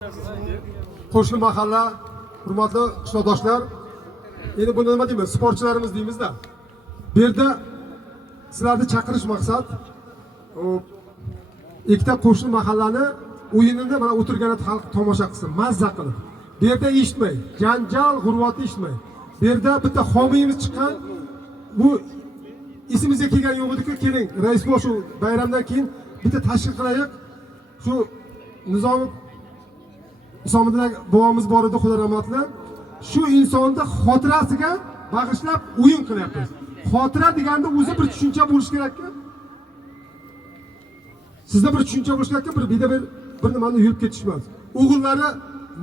Qo'shni mahalla, hurmatli qishloqdoshlar, endi buni nima deymiz? Sportchilarimiz deymizda. Bu yerda sizlarni chaqirish maqsad ikkita qo'shni mahallani o'yinida mana o'tirganda xalq tomosha qilsin, mazza qilib. Bu yerda eshitmay, janjal, g'urvatni eshitmay. Bu yerda bitta homiyimiz chiqqan, bu esimizga kelgan yo'q edi-ku, keling, rais bosh shu bayramdan keyin bitta tashkil qilaylik. Shu Nizom Isomiddin bobomiz bor edi, Xudo rahmatli. Shu insonni xotirasiga bag'ishlab o'yin qilyapmiz. Xotira deganda o'zi bir tushuncha bo'lish kerak-ku. Sizda bir tushuncha bo'lish kerak-ku, bir nimani yurib ketish emas. O'g'illari,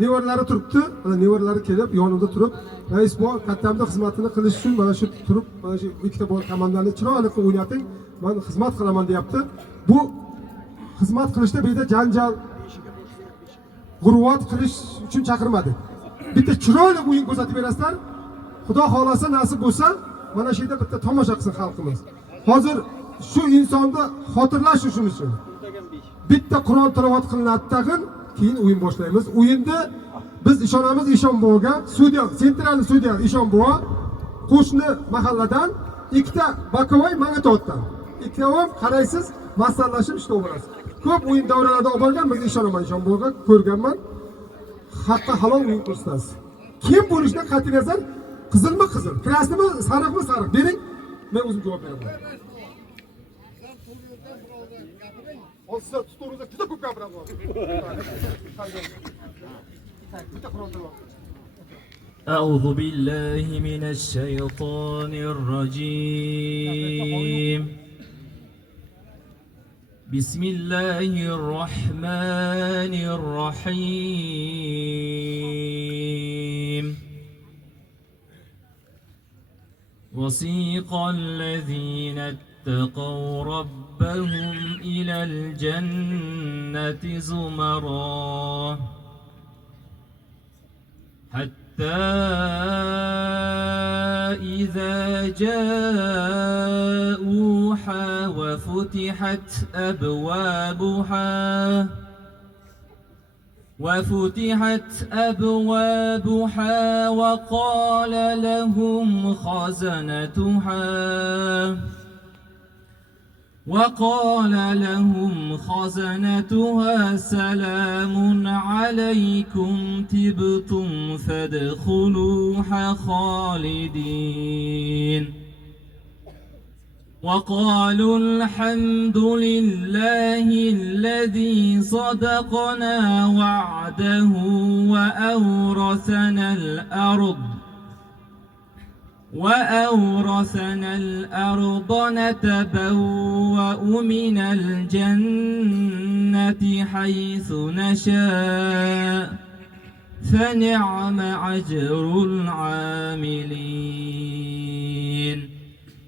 nevaralari turibdi, mana nevaralari kelib, yonimda turib, rais bor, kattamda xizmatini qilish uchun mana shu turib, mana shu ikkita bor komandani chiroyli qilib o'ynating, men xizmat qilaman deyapti. Bu xizmat qilishda bu yerda janjal, g'urvat qilish uchun chaqirmadik. Bitta chiroyli o'yin ko'rsatib berasizlar. Xudo xolasa nasib bo'lsa, mana shu yerda bitta tomosha qilsin xalqimiz. Hozir shu insonni xotirlash uchun bitta Qur'on tilovat qilinadi tag'in, keyin o'yin boshlaymiz. O'yinda biz ishonamiz Eshonbo'ga, sudya, sentralni sudya Eshonbo'ga, qo'shni mahalladan ikkita Bakovoy Mangatotdan. Ikkovom qaraysiz, maslahtlashib ishda bo'lasiz. Ko'p o'yin davralarida olib borgan, biz ishonaman Eshonbo'ga, ko'rganman. Haqqa halol o'yin ko'rsatasiz. Kim bo'lishidan qat'iy nazar, qizilmi qizil, krasnimi sariqmi sariq bering, men o'zim javob beraman. Sizlar tuturingizda juda ko'p gapiramiz. أعوذ بالله من الشيطان الرجيم. بسم الله الرحمن الرحيم. وسيق الذين اتقوا ربهم إلى الجنة زمرا حتى إذا جاءوها وفتحت أبوابها وقال لهم خزنتها سلام عليكم طبتم فادخلوها خالدين وقالوا الحمد لله الذي صدقنا وعده وأورثنا الأرض نتبوأ من الجنة حيث نشاء فنعم أجر العاملين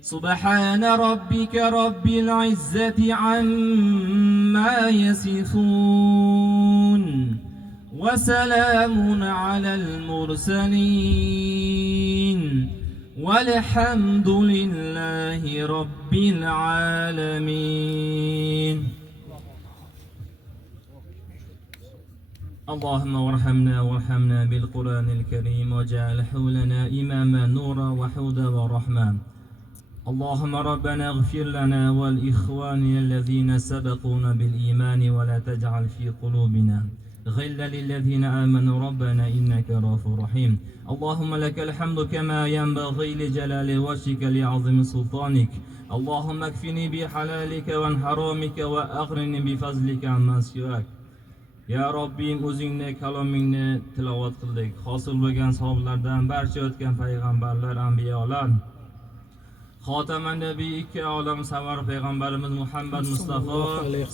سبحان ربك رب العزة عما يصفون وسلام على المرسلين والحمد لله رب العالمين. اللهم وارحمنا بالقرآن الكريم واجعل حولنا إماما نورا وحودا ورحمة. اللهم ربنا اغفر لنا والإخوان الذين سبقونا بالإيمان ولا تجعل في قلوبنا غلا للذين آمنوا ربنا إنك رؤوف رحيم. اللهم لك الحمد كما ينبغي لجلال وجهك لعظيم سلطانك. اللهم اكفني بحلالك وعن حرامك وأغنني بفضلك عما سواك. Ya Rabbim, o'zingni kalomingni tilovat qildik. Hosil bo'lgan sahobalardan barcha o'tgan payg'ambarlar, anbiyolar, Xotaman nabiy ikki olam savar payg'ambarimiz Muhammad Mustafa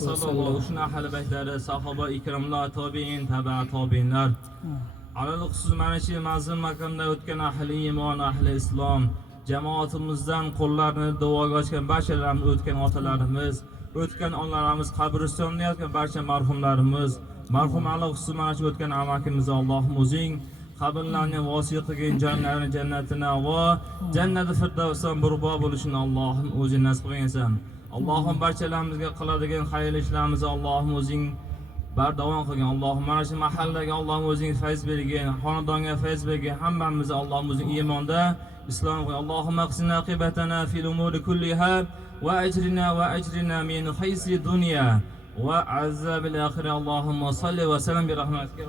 sallallohu alayhi ahli baytlari, sahoba ikromlar, tobiin, tabi'a tobiinlar, alal xusus mana shu mazlum makonda o'tgan ahli iymon, ahli islom jamoatimizdan qo'llarini duoga ochgan barchalarimiz, o'tgan otalarimiz, o'tgan onalarimiz, qabristonda yotgan barcha marhumlarimiz, marhum alal xusus mana shu o'tgan amakimiz Allohim o'zing qabrlarni vosiy qilgan jonlarni jannatini va jannati firdavsdan burbo bo'lishini Allohim o'zing nasib qilgansan. Allohim barchalarimizga qiladigan xayr ishlarimizni Allohim o'zing bardavom qilgin. Allohim mana shu mahallaga Allohim o'zing fayz bergin, xonadonga fayz bergin, hammamizni Allohim o'zing iymonda islom qil. Allohumma qisna aqibatana fil umuri kulliha va ajrina min khaysi dunya va azabil akhirah. Allohumma salli va sallam bi rahmatika.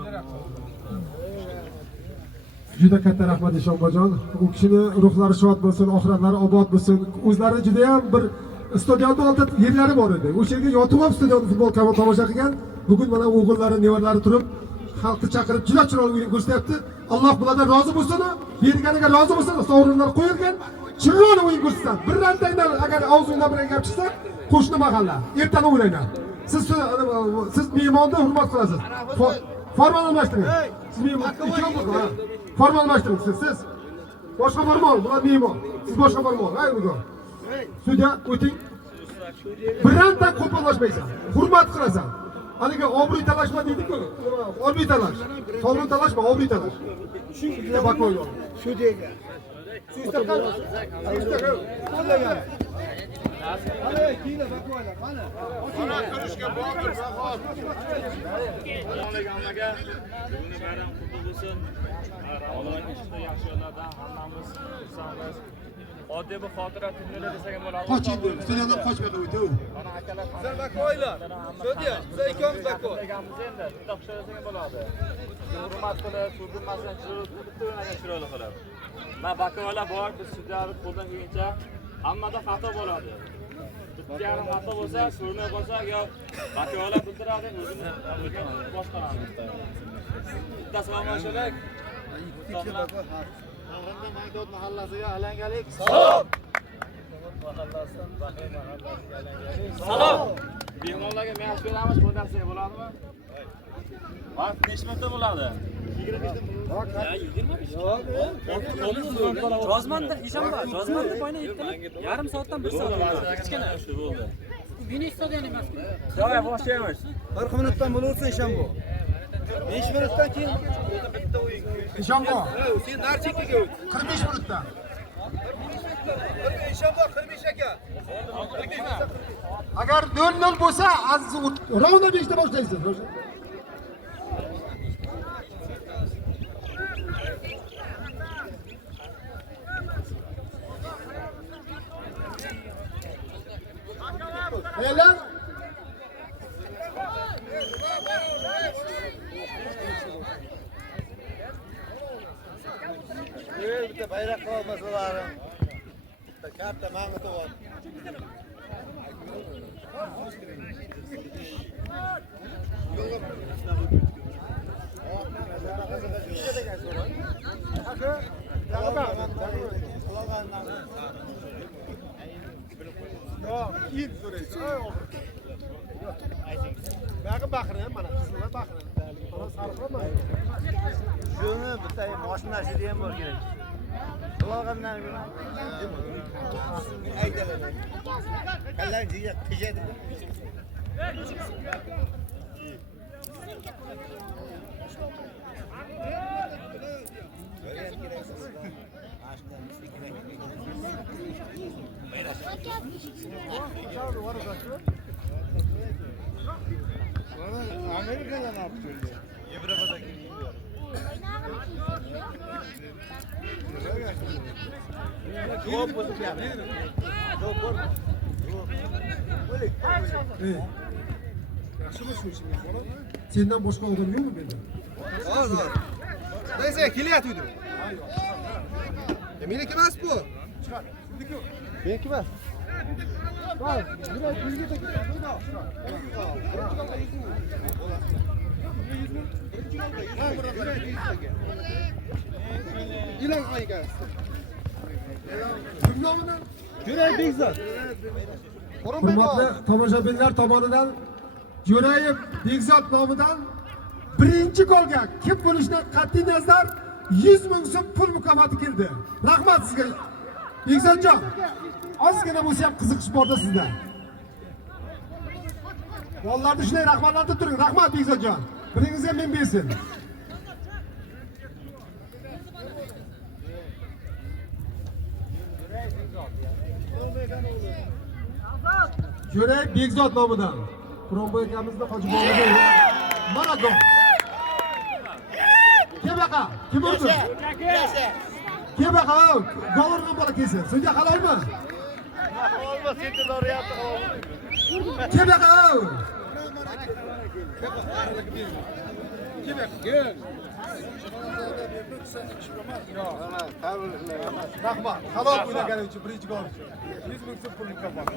Juda katta rahmat Eshonbojon. U kishini ruhlari shod bo'lsin, oxiratlari obod bo'lsin. O'zlari juda ham bir stadionda oldida yerlari bor edi. O'sha yerga yotib olib stadionda futbol tomosha qilgan. Bugun mana o'g'illari, nevaralari turib, xalqni chaqirib juda chiroyli o'yin ko'rsatyapti. Alloh bulardan rozi bo'lsin, berganiga rozi bo'lsin, sovrinlar qo'yilgan. Chiroyli o'yin ko'rsatadi. Bir rantangdan agar og'zingdan bir gap chiqsa, qo'shni mahalla, ertani o'ylayman. Siz mehmonni hurmat qilasiz. Forma almashtiring. Siz mehmon, forma almashtiring siz. Boshqa formol, bular mehmon. Siz boshqa formol. Hay bugun. Sudya o'ting. Biranta qo'polashmaysan. Hurmat qilasan. Haligi obro'y talashma deydi-ku. Obro'y talash. Sovrin talashma, obro'y talash. Shunga bako'yo. Sudyaga. Sizlar qo'llagan. Hali kiyla bako'ylar. Mana. Mana ko'rishga bordir, rahmat. Hammaga bugun bayram qutlug' bo'lsin. Allohning ishida yaxshi yo'llardan hammamiz xursandmiz. Oddiy bir xotira tunlar desak ham bo'ladi. Qochinglar, stadiondan qochmay qo'ydi. Mana akalar, sizlar bako'ylar. Sudya, biz ikkomiz bako. Deganmiz endi, bitta xushlar desak ham bo'ladi. Hurmat qilib, so'zilmasdan chiroyli qilib. Men bako'ylar bor, biz sudyalar qo'ldan kelgancha hammada xato bo'ladi. Bitta yarim xato bo'lsa, so'rmay qolsa, yo bako'ylar bildiradi, o'zimiz boshqaramiz. Bitta salom alaykum. Nag'randa Magdod mahallasiga alangalik. Salom. Mahallasidan Baqiy mahallasiga alangalik. Salom. Mehmonlarga maosh beramiz, bu narsaga bo'ladimi? Vaqt necha minutda bo'ladi? 25 Rozmanda Eshonboy, Rozmanda poyna yetdilar. Yarim soatdan 1 soat. kichkina shu bo'ldi. Mini stadion emas-ku. Davay boshlaymiz. 40 minutdan bo'laversin Eshonboy. 5 minutdan keyin bitta o'yin. Eshonboy. Sen Narchikaga o't. 45 minutda. Eshonboy 45 aka. Agar 0-0 bo'lsa, aziz ravna 5 ta boshlaysiz. Elan Bitta bayroq olmasalari. Bitta karta ma'lumoti bor. Baqi baqirin, mana qizlar baqirin. Mana sariqmi? Shuni bitta mashinasi ham bor kerak. Qulog'imdan aydalar. Qallar jiga qijadi. Amerika'da ne yapıyor? Yevropada gidiyor. Sendan boshqa odam yo'qmi bunda? Hozir. Neyse, kelyapti. Meniki emas bu. Meniki emas. Bak, buraya bilgi de İlan kayga. Kimnomidan? Jo'ray Bekzod. Hurmatli tomoshabinlar tomonidan Jo'rayev Bekzod nomidan birinchi golga kim bo'lishidan qat'iy nazar 100 ming so'm pul mukofoti keldi. Rahmat sizga. Bekzodjon, ozgina bo'lsa ham qiziqish borda sizda. Bolalarni shunday rahmatlantirib turing. Rahmat Bekzodjon. Biringizga men bersin. Jo'ray Bekzod nomidan. Quronboy akamizni Hojiboboga Mana gol. Kim baqa? Kim urdi? Kim baqa? Gol urgan bola kelsin. Sudya qalaymi? Olmaz, endi doğrayapti. Kim baqa? Rahmat. Halol o'ynagani uchun birinchi gol uchun. 100 ming so'm pul mukofot.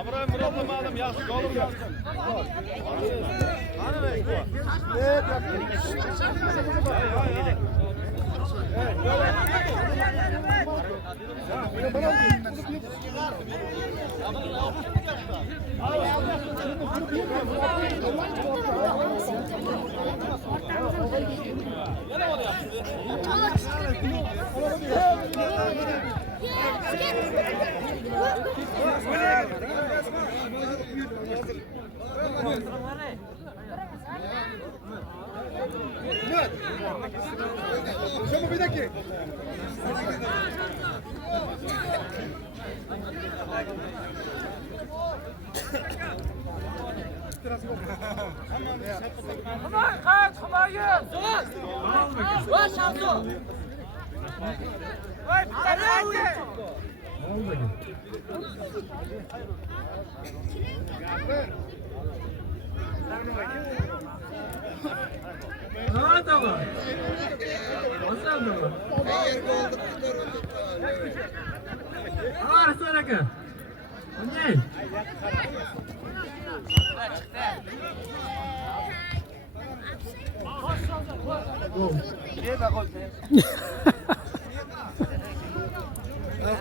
Abram murodlamadim, yaxshi gol urgan. Şunu bir dakika.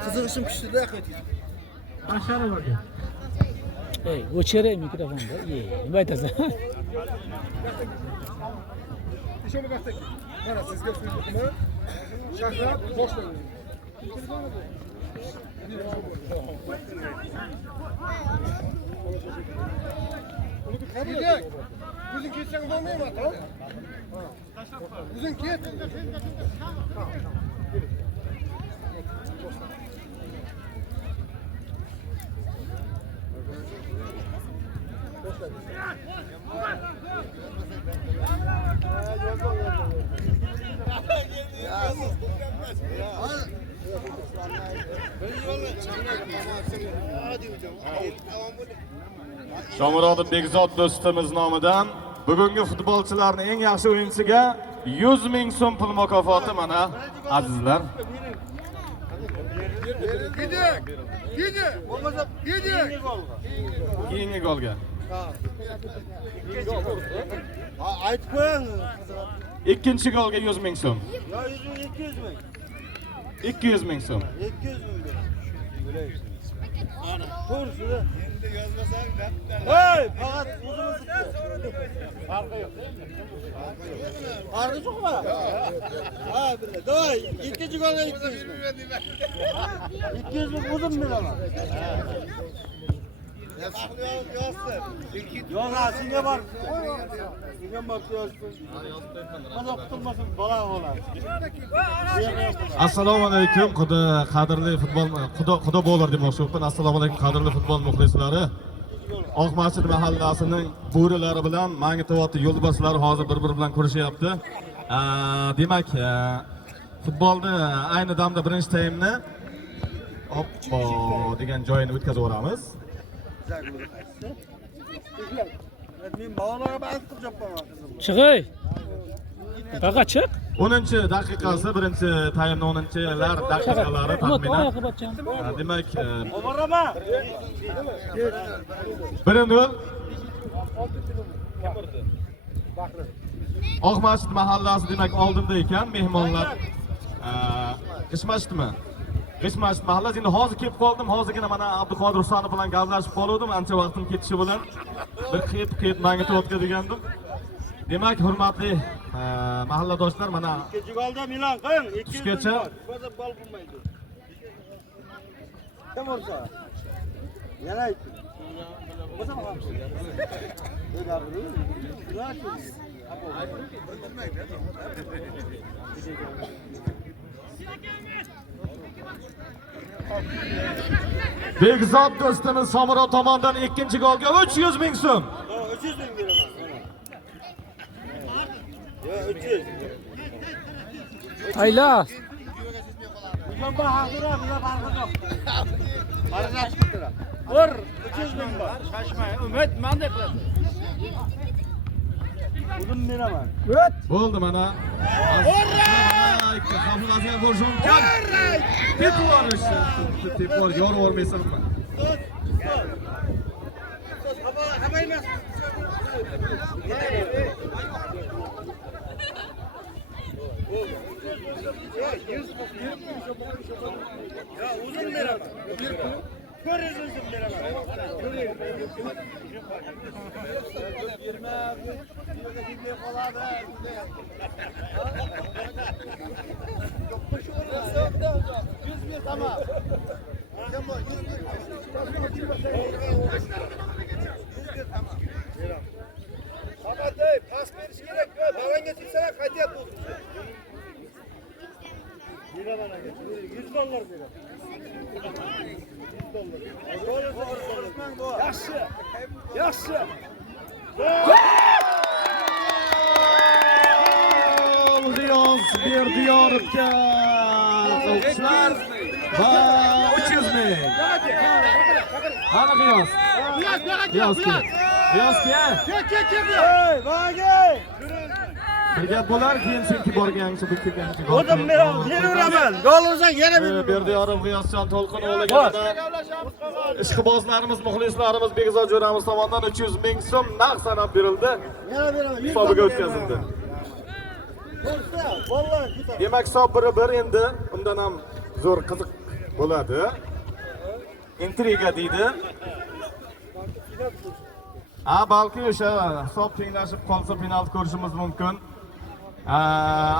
Kızılışım küçüldü. Aşağı bakın. Ey, o'chire mikrofonda. Nima aytasan? Şunu baksak. Mana sizga suyuqmi? Shahrab boshlaydi. Gidek. O'zing ketsang bo'lmaymi, ata? O'zing ket. Shomurodov Bekzod do'stimiz nomidan bugungi futbolchilarning eng yaxshi o'yinchisiga 100 ming so'm pul mukofoti mana azizlar. Gidek. Gidek. Bo'lmasa gidek. Keyingi golga. Aytib qo'ying. Ikkinchi golga 100 ming so'm. Ya 100 ming, 200 ming. 200 ming so'm. 200 ming. Ana. To'g'risi. Endi yozmasang Hey, faqat o'zimiz. Farqi yo'q. Farqi yo'qmi? Ha, billah. Davay, ikkinchi golga 200 ming. 200 ming o'zim beraman. Yo'q, senga bor. Senga bor yozib. Mana qutulmasin, bola bo'ladi. Assalomu alaykum, qadrli futbol xudo bo'lar demoqchiman. Assalomu alaykum qadrli futbol muxlislari. Oqmasjid mahallasining bo'rilari bilan Mangitovot yo'lbarslari hozir bir-biri bilan ko'rishyapti. Demak, futbolni ayni damda birinchi taymni oppo degan joyini o'tkazib o'ramiz. Men bolalarga bas qilib jopaman qizim. Chiqay. Qaqa chiq. 10-daqiqasi, birinchi taymning 10-lar daqiqalari taxminan. Demak, Oborama. 1-0 Oqmasjid mahallasi demak oldinda ekan, mehmonlar Qishmashdimi? Qishmasjid mahallasi. Endi hozir kelib qoldim. Hozirgina mana Abduqodir Husanov bilan gaplashib qoldim. Ancha vaqtim ketishi bilan bir qiyib Mangitovotga degandim. Demak, hurmatli mahalladoshlar, mana Ikkinchi golda Milan qiling. 200 tushgacha bo'lmasa gol bo'lmaydi. Kim ursa? Yana aytdim. Bekzod do'stimiz Somiro tomonidan ikkinchi golga 300 ming so'm. 300 ming beraman. Yo, 300. Ayla. Bundan bahadır abi, bundan bahadır yok. Arada çıkıntı. Vur, 300 bin var. Şaşmaya, Ümit, ben de kırdım. Uzun beraman. Bo'ldi mana. Hamlaga bo'shon kam. Tepor ishni. Tepor yorib olmaysanmi? Hava emas. Ya uzun beraman. Görüz uzun beraman. Tamam. Fakat pas veriş gerek. Baban getirsene kaydet bu. Bira bana getir. $100 bira. $100. Yaxşı. Yaxşı. Riyaz berdi yoribga. Alqishlar. Va 300 ming. Ana Riyaz. Riyaz ki. Hey, bana gel. Bir gap bo'lar, keyin senki borganingcha bu kelganingcha gol. Odim beraman. Yeni gol olsa yana bir. Berdi yorib G'iyosjon To'lqino'liga ishqibozlarimiz, muxlislarimiz Bekzod jo'ramiz tomonidan 300 ming so'm naqd sanab berildi. Yana beraman. Hisobiga o'tkazildi. Vallahi kutar. Demak, hisob 1-1 endi undan ham zo'r qiziq bo'ladi. Intriga deydi. Balki o'sha hisob tenglashib qolsa penalti ko'rishimiz mumkin.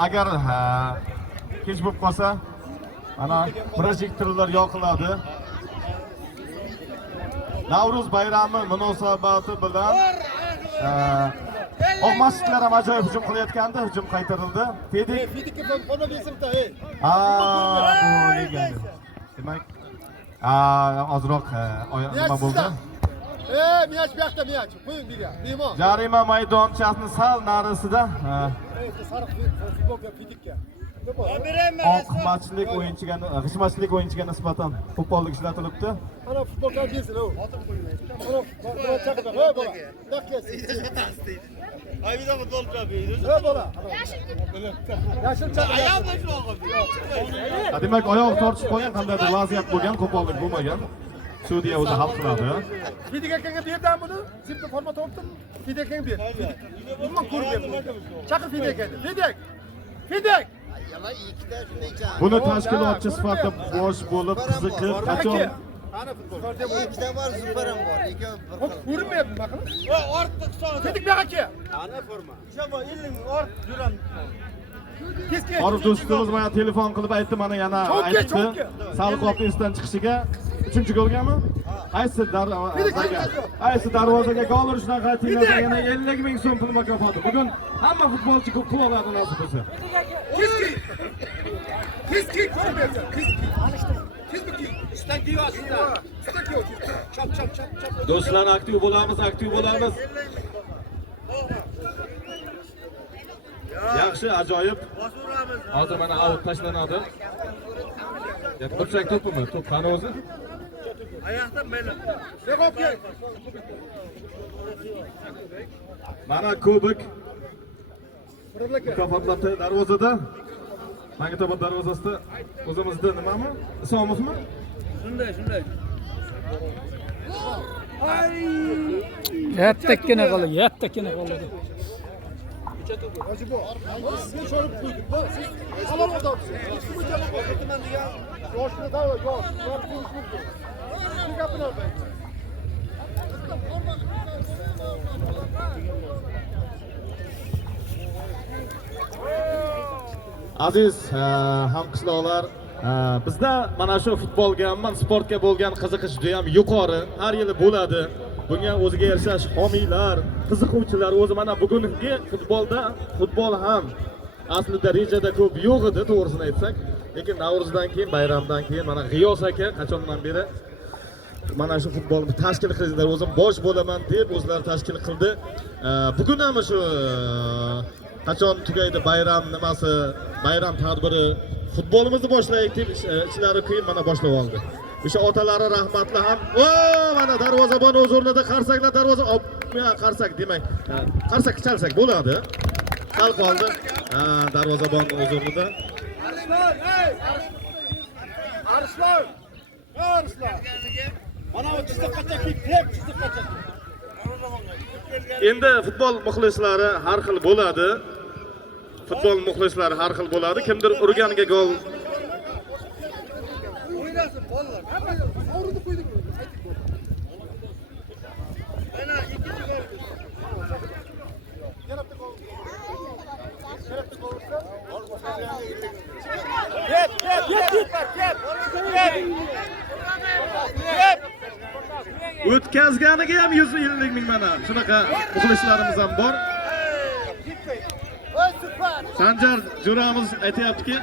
Agar kech bo'lib qolsa, mana projektorlar yoqiladi. Navruz bayrami munosabati bilan oq masjidlar ham ajoyib hujum qilayotgandi, hujum qaytarildi. Fedik. Fidikka qo'lga besimda, ey. Bo'lagan. Demak, ozroq nima bo'ldi? Miyach bu yoqda miyach. Qo'ying birga. Bemor. Jarima maydonchasini sal narisida Sariq futbolga Fidikka. oqmachilik o'yinchiga, g'ishmachilik o'yinchiga nisbatan qo'pollik ishlatilibdi. Ana futbolga kelsin u. Ana bola chaqirdi. Hey bola. Ayvida futbol chaqirdi. Hey bola. Yashil chaqirdi. Ayolda shu o'qib. Demak, oyoq tortishib qolgan qandaydir vaziyat bo'lgan, qo'pollik bo'lmagan. Sudya o'zi hal qiladi. Fidikka berdim buni. Sipta forma topdim. Fidikka ber. Umuman ko'rdim. Chaqir Fidikkani. Fidik. Buni tashkilotchi sifatida bosh bo'lib qiziqib, qachon Ana futbol. İkide var, süperim var. Ko'rinmayapti nima qilib? Voy, ortiq son. Fidik bu yoqqa kel. Ana forma. Shamo 50 ming ort juram. Orif do'stimiz mana telefon qilib aytdi, mana yana aytdi. Sariq qopisidan chiqishiga 3-golgami? Qaysi darvozaga gol urishdan qat'iy nazar yana 50 ming so'm pul mukofoti. Bugun hamma futbolchi ko'p pul oladi nasib bo'lsa. Kiski ko'rmayapsan. Kiski. Üstten giyiyor aslında. Üstten giyiyor. Çap. Do'stlar, aktiv bo'lamiz. Yaxshi, ajoyib. Hozir mana out tashlanadi. Burchak to'pimi? To'p qani o'zi? Ayakta meni. Bekop gel. Mana kubik. Mukofotlari darvozada. Mangito'p darvozasida o'zimizda nimami? Isomovmi? Shunday. Yattakkina qoldi. Hacı bu. Siz şöyle koyduk. Siz alan adamsınız. Bu canım okutman diye. Yoşlu da yok. Var konuşuldu. Bir kapın orada. Aziz hamqishloqlar, Bizda mana shu futbolga ham, sportga bo'lgan qiziqish juda ham yuqori. Har yili bo'ladi. Bunga o'ziga yarasha homiylar, qiziquvchilar o'zi mana bugungi futbol ham aslida rejada ko'p yo'q edi, to'g'risini aytsak. Lekin Navro'zdan keyin, bayramdan keyin mana G'iyos aka qachondan beri mana shu futbolni tashkil qildilar. O'zim bosh bo'laman deb o'zlari tashkil qildi. Bugun ham shu qachon tugaydi bayram nimasi, bayram tadbiri, futbolimizni boshlaylik deb ichlari keyin mana boshlab oldi. O'sha otalari rahmatli ham, mana darvozabon o'z o'rnida qarsaklar darvoza, qarsak demak, qarsak chalsak bo'ladi. Sal qoldi. Darvozabon o'z o'rnida. Arslon! Arslon! Mana bu chiziqqa kep, chiziqqa. Endi futbol muxlislari har xil bo'ladi. Futbol muxlislari har xil bo'ladi. Kimdir urganiga gol O'ynasin bolalar. Sovrinni qo'ydik. Mana ikkinchi gol. Yarabda gol. Yarabda gol. Kep. o'tkazganiga ham 150 ming mana shunaqa muxlislarimiz ham bor. Sanjar Jo'ramiz aytayaptiki,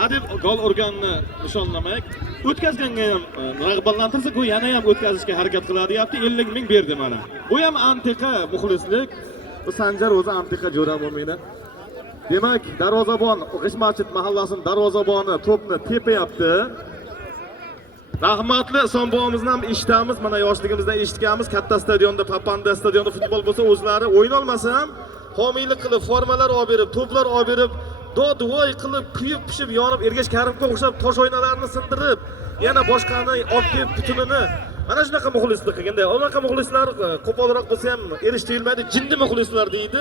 hadeb gol urganni nishonlamaylik, o'tkazganga ham rag'batlantirsa, u yana ham o'tkazishga harakat qiladi deyapti. 50 ming berdi mana. Bu ham antiqa muxlislik. Bu Sanjar o'zi antiqa Jo'ramomini. Demak, darvozabon G'ishmachit mahallasining darvozaboni to'pni tepayapti. Rahmatli Isombobimizni ham eshitamiz. Mana yoshligimizda eshitganmiz, katta stadionda, Papanda stadionida futbol bo'lsa, o'zlari o'yin olmasa ham homiylik qilib, formalar olib berib, to'plar olib berib, dod-voy qilib, kuyib pishib, yonib, Ergash Karimga o'xshab tosh o'ynalarni sindirib, yana boshqani olib kelib butunini mana shunaqa muxlislik qilganda, unaqa muxlislar qo'polroq bo'lsa ham erishtirilmaydi, jinni muxlislar deydi.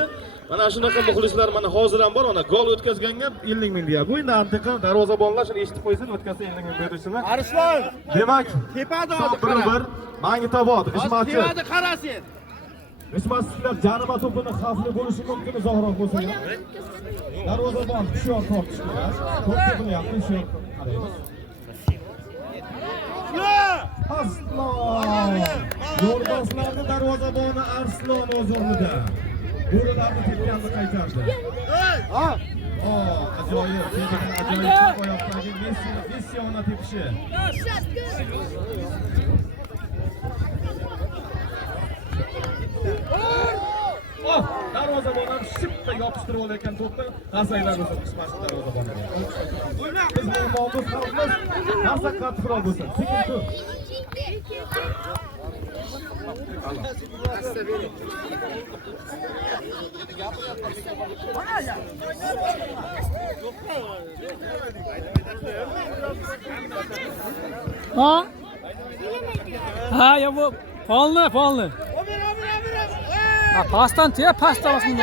Mana shunaqa muxlislar mana hozir ham bor, mana gol o'tkazganga 50 ming deyapti. Bu endi antiqa darvozabonlar shuni eshitib qo'ysin, o'tkazsa 50 ming berishini. Arslon! Demak, Tepadi hozir bir Mangitobod G'ishmachit. Tepadi qarasin. G'ishmachitlar jarima to'pini xavfli bo'lishi mumkin uzoqroq bo'lsa ham. Darvozabon hushyor tortishdi. To'p tepilyapti, hushyor qaraymiz. Arslon! Yo'ldoshlarning darvozaboni Arslon o'z o'rnida. Bo'rilarni tepganni qaytardi. Ajoyib, ajoyib oyoqdagi Messi ona tepishi. Darvozabon ham shippa yopishtirib olayotgan to'pni qarsaklar bo'lsin, G'ishmachit darvozaboniga. Bizning muammomiz xalqimiz qarsak qattiqroq bo'lsin. Sekin to'p. Ha, ya bu polni. Ha, pasdan te, pasta olsun.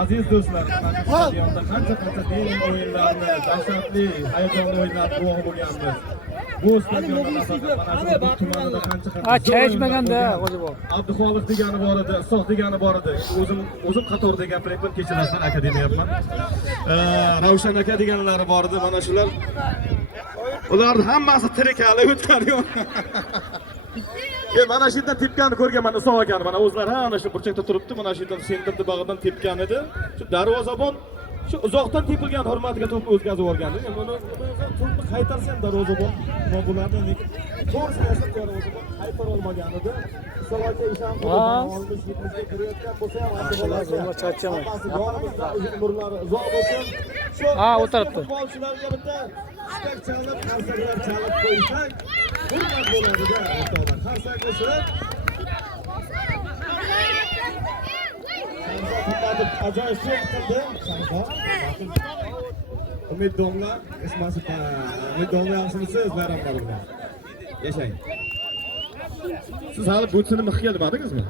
Aziz do'stlar, stadionda qancha teng o'yinlarni, dahshatli, hayajonli o'yinlarni guvohi bo'lganmiz. Bu stadionda mana shu tumanida qancha Chay ichmaganda o'zi bor. Abduxoliq degani bor edi, Isoq degani bor edi. O'zim qatorda gapiryapman, kechirasiz aka demayapman. Ravshan aka deganlari bor edi, mana shular. Ularning hammasi tirik hali o'tgan. Mana shu yerdan tepganni ko'rganman Isoq akani. Mana o'zlari ana shu burchakda turibdi, mana shu yerdan sentirdi bag'idan tepgan edi. Shu darvozabon shu uzoqdan tepilgan hurmatiga to'pni o'tkazib yuborgandi. Buni to'pni qaytarsa ham darvozabon nima bo'ladi? To'g'risini aytsam darvozabon qaytara olmagan edi. Isoq aka ishon olmish, yetmishga kirayotgan bo'lsa ham Ular charchamaydi. yonimizda umrlari uzoq bo'lsin. Shu o'tiribdi. Futbolchilarga bitta istak chalib, qarsaklar chalib qo'ysak, hurmat bo'ladi-da, o'rtoqlar. Qarsaklasib ajoyib shot qildi. Umid domla, G'ishmachit. Umid domla yaxshimisiz? Bayramlar bilan. Yashang. Siz hali butsini mixga ilmadingizmi?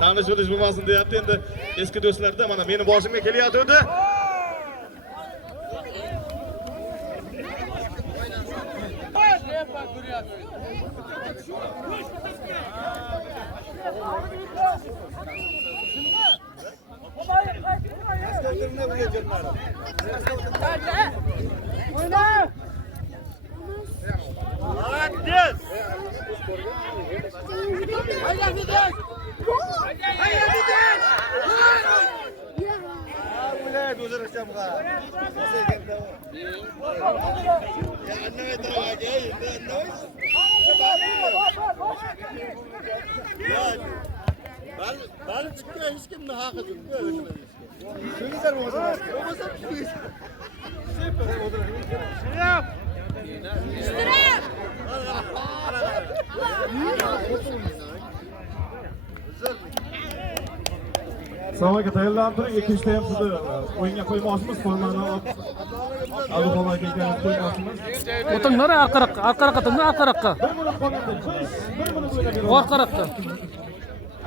Tanışılish bo'lmasin deyapti. Endi eski do'stlarda mana meni boshimga kelyotdi. Benim çıkıyor hiç kimle hak ediyor. Savoga tayyorlantiring, ikkinchi ham sizni o'yinga qo'ymoqchimiz, formani olib Alubola kelgan qo'ymoqchimiz. O'tinglar arqaroqqa turma, arqaroqqa. Bir minut qolganda, bir minut o'ynab beramiz. Orqaroqqa.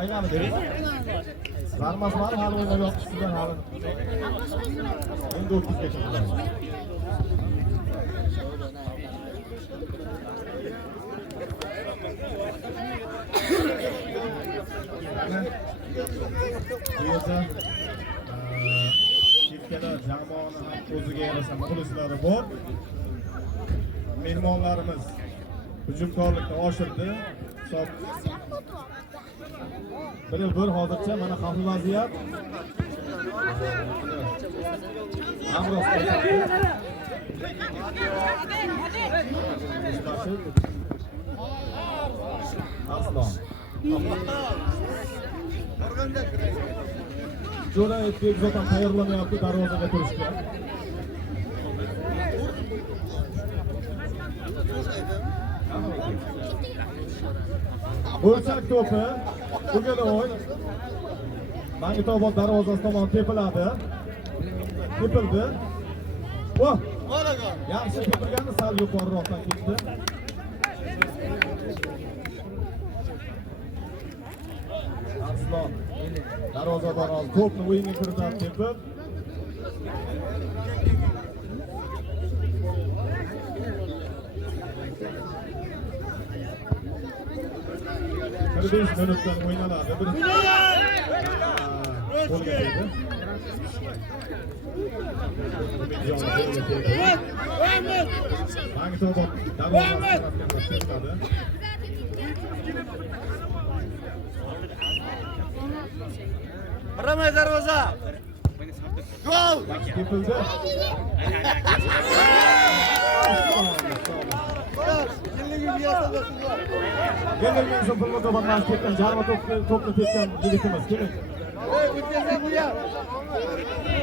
Aylanib bering. Zarmaslar hali o'ynab yoqishsidan hali. Endi 30 ga chiqdi. Bu yerda ikkala jamoani ham o'ziga yarasha muxlislari bor. Mehmonlarimiz hujumkorlikni oshirdi. Hisob 1-1 hozircha mana xavfli vaziyat. Amros Aslon. Jo'rayev zaten tayyorlanyapti darvozaga turishga. Bo'lsak to'pi, Bugeloy. Mangitobod darvozasi tomon tepiladi. Tepildi. Oh! Yaxshi tepilganda sal yuqoriroqdan ketdi. Aslon darvozabon oldi, to'pni o'yinga kiritib tepib. Bir 5 minutdan o'ynaladi. Mangitobod darvozasi tepiladi. Ramay darvoza. Gol. Tepildi. Gelin sıfırlı kapanmaz tekten jarma toplu tekten yigitimiz kelin. O'tkazing bu yer.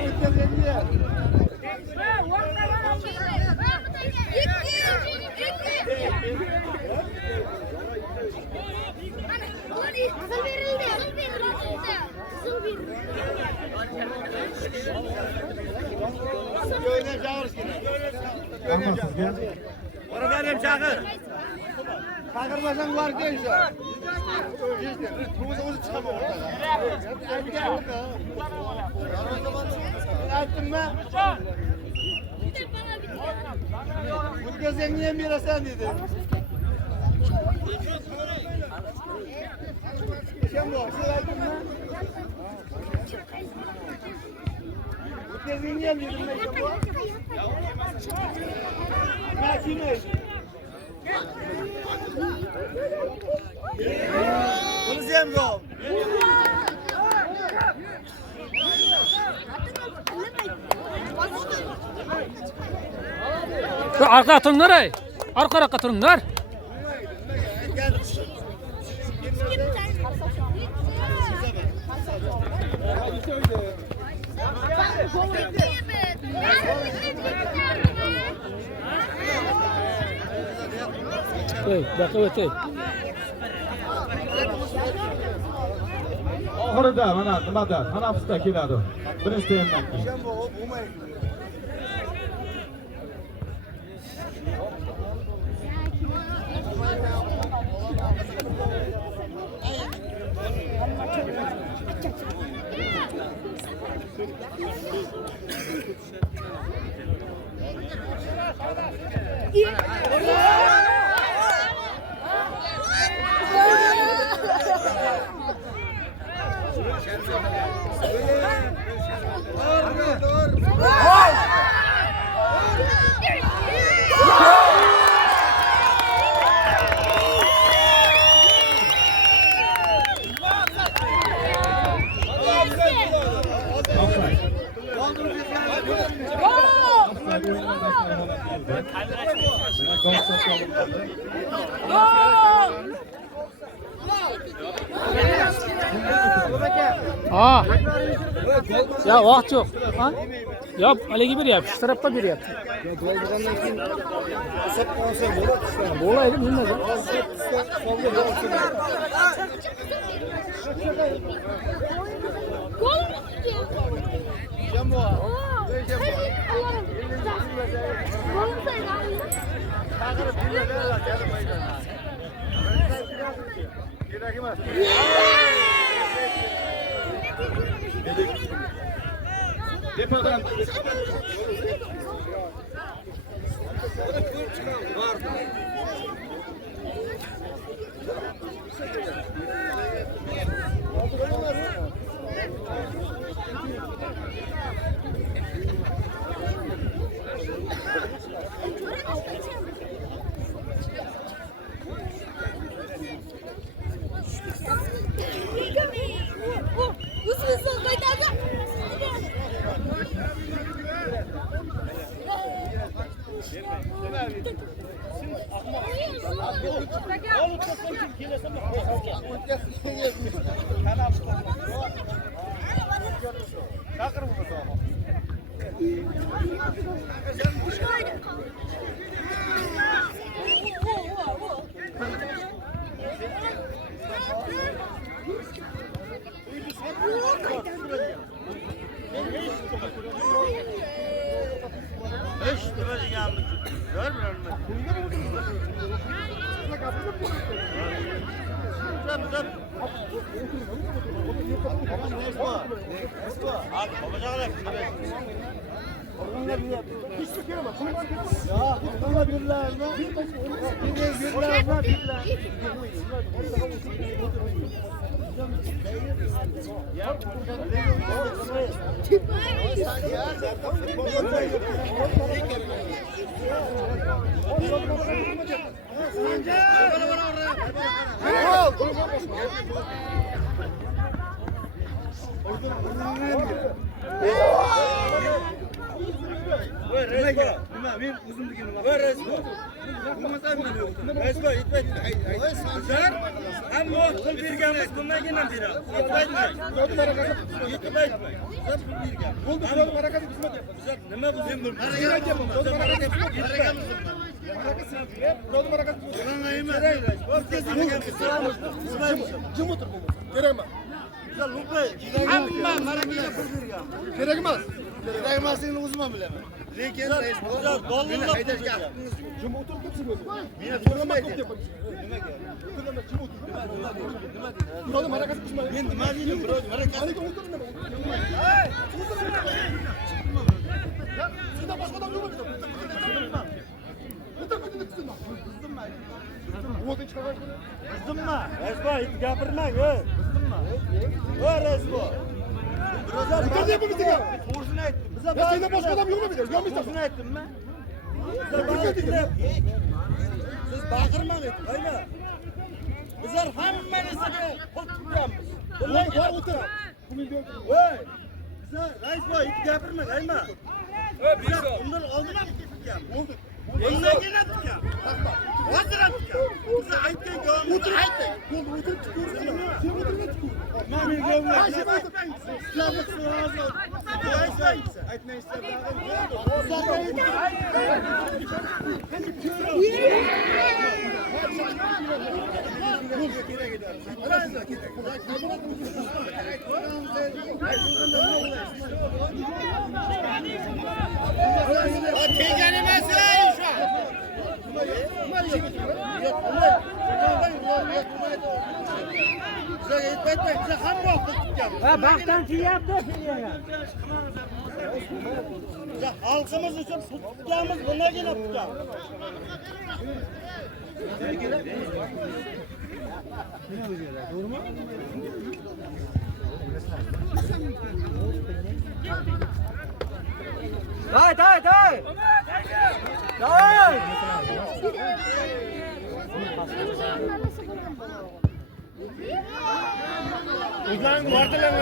O'tkazing bu yer. Rahmat sizga. Oradan chaqir. Chaqirmasang bor deydi. O'zi chiqaman. Aytdimmi? O'tkazingni ham berasan dedi. Kim bor? Siz aytdimmi? O'tkazingni ham dedim men kim bor? Makina. Bunisi ham gol. Arqaga turinglar ey. Arqaroqqa turinglar. Ey, baqa o'tay. Oxirida mana nimada tanaffusda keladi. Birinchi taymdan keyin. Ha. Ya vaqt yo'q. Ha? Ya haligi beryapti, shu tarafga beryapti. Bo'laydi, bilmaydi. Bize yetmedi, bize hamma tutacağım. Ha baxtdan kelyapti filyaga. Bize halkımız için tutacağımız bunlargina tutacağım. Day, day, day. Day. Uzlan vardılar mı?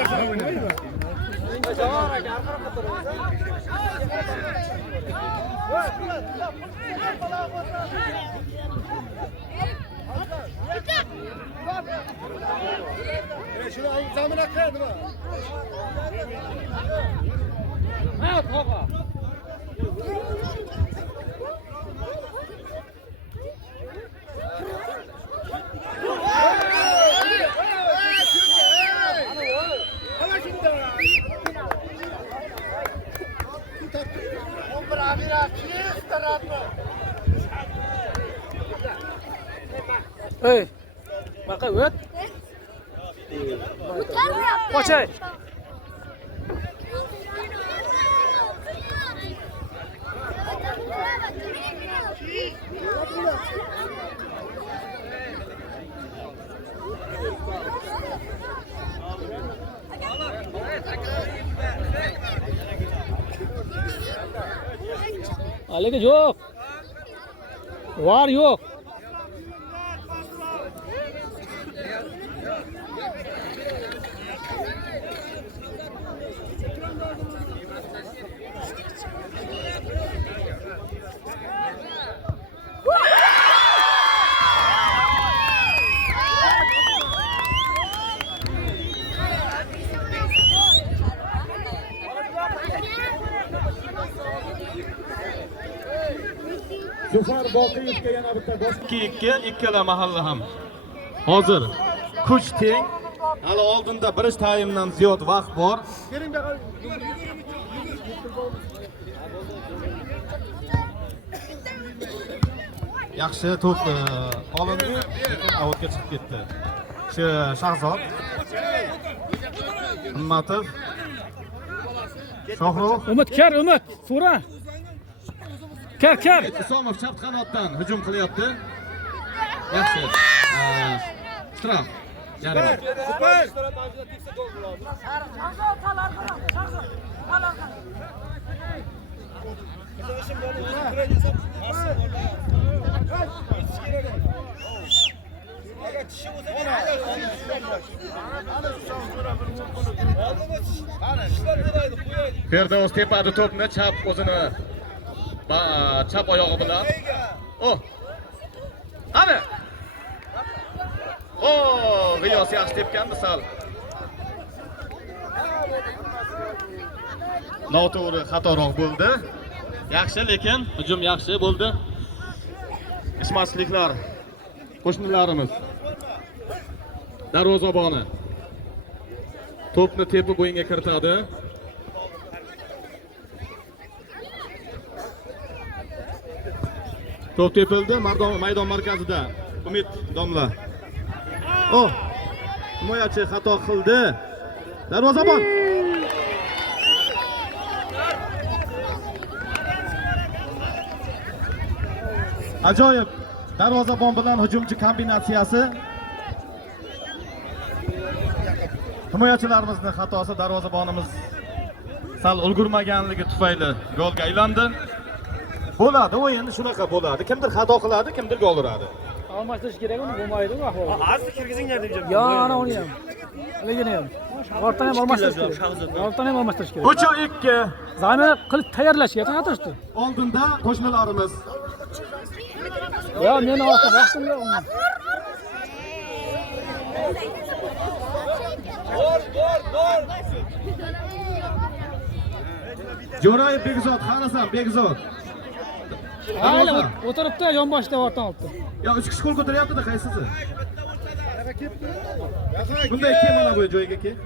Şunu alıp zamına kaydı mı? Ha, topa. Ey. Baqa o't. Qo'chay. Haligi yo'q. Var yo'q. Zufar Boqiyevga yana bitta bosh 2-2 ikkala mahalla ham. Hozir kuch teng. Hali oldinda birish taymdan ziyod vaqt bor. Yaxshi to'p olindi, lekin outga chiqib ketdi. Shu Shahzod Himmatov Shohrux Umid kar, Umid. So'ra. Kar. Isomov chap qanotdan hujum qilyapti. Yaxshi. Straf. Jarima. Ferdo'z tepadi to'pni chap o'zini chap oyog'i bilan. Oh. Qani? Oh, G'iyos yaxshi tepgandi sal. Noto'g'ri xatoroq bo'ldi. Yaxshi, lekin hujum yaxshi bo'ldi. Ishmasliklar qo'shnilarimiz. Darvozaboni to'pni tepib o'yinga kiritadi. To'p tepildi, maydon markazida Umid Domla. Oh! Himoyachi xato qildi. Darvozabon. Ajoyib. Darvozabon bilan hujumchi kombinatsiyasi. Himoyachilarimizning xatosi, darvozabonimiz sal ulgurmaganligi tufayli golga aylandi. Bo'ladi, o'yin shunaqa bo'ladi. Kimdir xato qiladi, kimdir gol uradi. Almashtirish kerak uni, bo'lmaydi u ahvol. Hozir kirgizinglar deb Yo, ana uni ham. Ligini ham. Ortadan ham almashtirish kerak. Ortadan ham almashtirish kerak. 3-2. Zamini qilib tayyorlashga turishdi. Oldinda qo'shnilarimiz. Yo, meni orqa vaqtim yo'q uni. Jo'rayev Begzod, qarasan Begzod. Mayli, o'tiribdi, yonboshda ortdan olibdi. Ya 3 kishi qo'l ko'taryapti-da, qaysisi? Bunday kel mana bu joyga kel.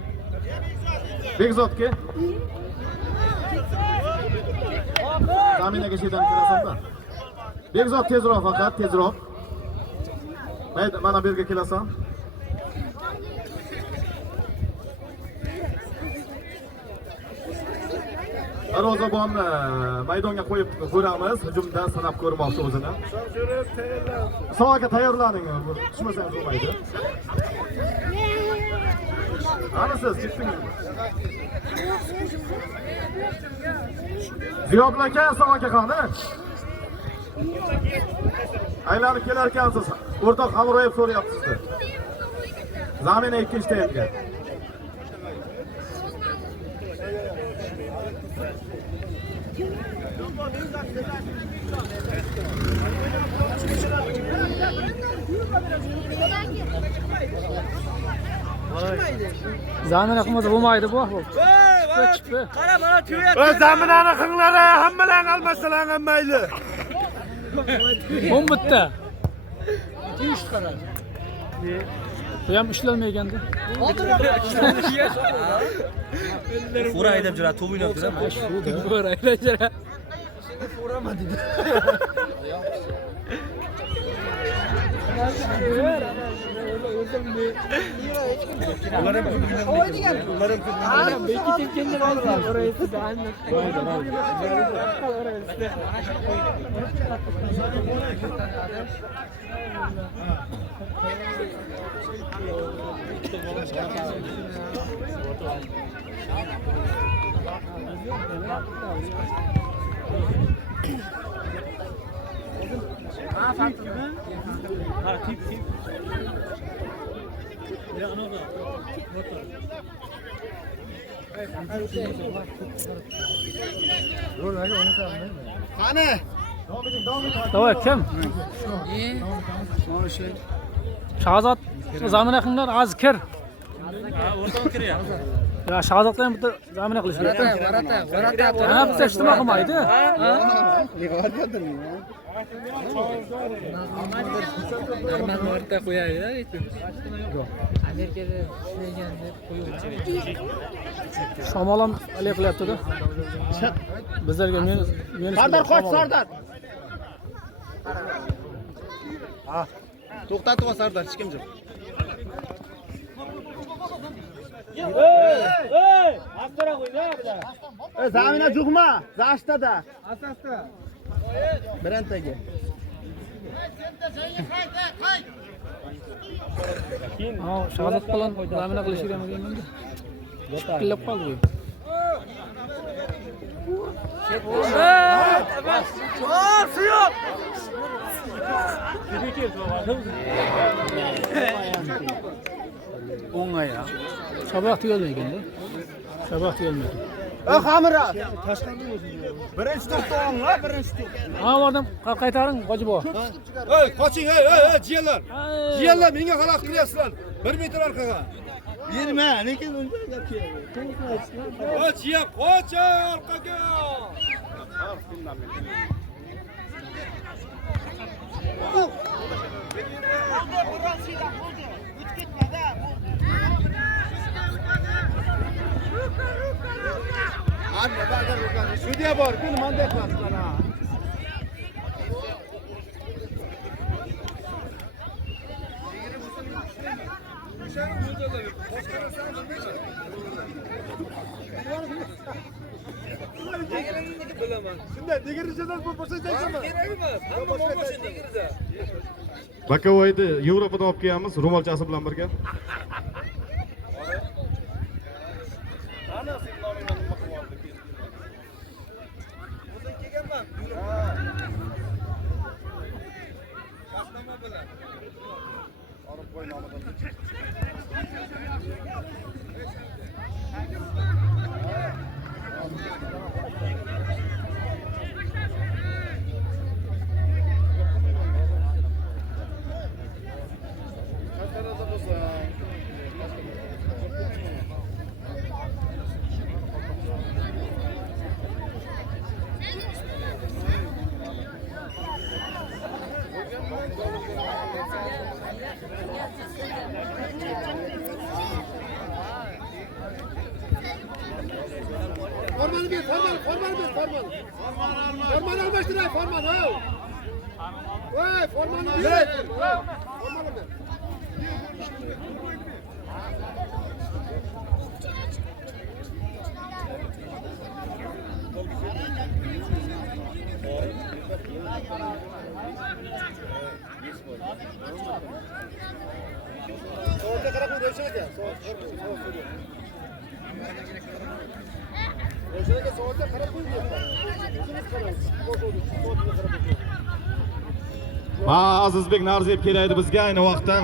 Begzodga. Zaminaga shedan kirasan-da. Begzod tezroq faqat, tezroq. Mayli, mana bu yerga kelasan. Darvozabonni maydonga qo'yib ko'ramiz. Hujumda sinab ko'rmoqchi o'zini. So'g'aga tayyorlaning. Tushmasangiz bo'lmaydi. Ana siz ketdingizmi? Ziyob aka so'g'aga qani. Aylanib kelar ekansiz. O'rtoq Hamroyev so'rayapti sizdan. Zamina 2-tayapti. Zamina qilmasa bo'lmaydi bu. Qara mana tuyat. Zaminani qinglari hammalarni almassalar mayli. 10 bitta. 2-3 qara. Bu ham ishlanmayganda. Fura haydab juradi, to'p o'ynab turadi. Fura haydab juradi. Давай, kim? Shahzod zamina qilinglar, az kir. O'rtoq kiryapti. Ya Shahzodlar ham bitta zamina qilish kerak. Varata. Ha, bitta ijtimo qilmaydi. Normal o'rta qo'yaylar aytib. Amerikada ishlagan deb qo'yib. Shamol ham alik qilyapti-da. Bizlarga men Sardar qoch, Sardar. Ha. To'xtatib ol Sardar, hech kim yo'q. Ey! Astara qo'yda bular. Zamina juqma, zashtada. Asasda. Birintaga. Ha, Shahzod bilan zamina qilish kerak endi. Chiqib qoldi. O'ng'a ya. Sabah tugolmayganda. Sabah tugolmaydi. Xamira. Birinchi to'pni o'ng'a, birinchi to'p. Ha, bordim. Qaytaring, Hojibo. Ey, qoching, ey, jiyanlar. Jiyanlar menga xalaqit qilyapsizlar. 1 metr orqaga. Berma, lekin unday gap keladi. Qoch, jiyan, qoch orqaga. Sudya bor, kun manda qilasizlar ha. Shunday, degirishlar bu boshlayapsizmi? Kerakmi? Hamma boshqa degirda. Bakovoyni Yevropadan olib kelamiz, ro'molchasi bilan birga. Ana sen nomingdan nima qilib olding? O'zing kelganman. Qasdama bilan. Olib qo'y nomidan. Formanı bir, formanı almıştır, formanı. Hey, formanı bir. Formanı bir. Soatga qarab qo'y, Ravshan aka. Ravshan aka, soatga qarab qo'y deyapman. Ikimiz qaraymiz. Soatga qarab qo'y. Azizbek Narziyev kelaydi bizga ayni vaqtda.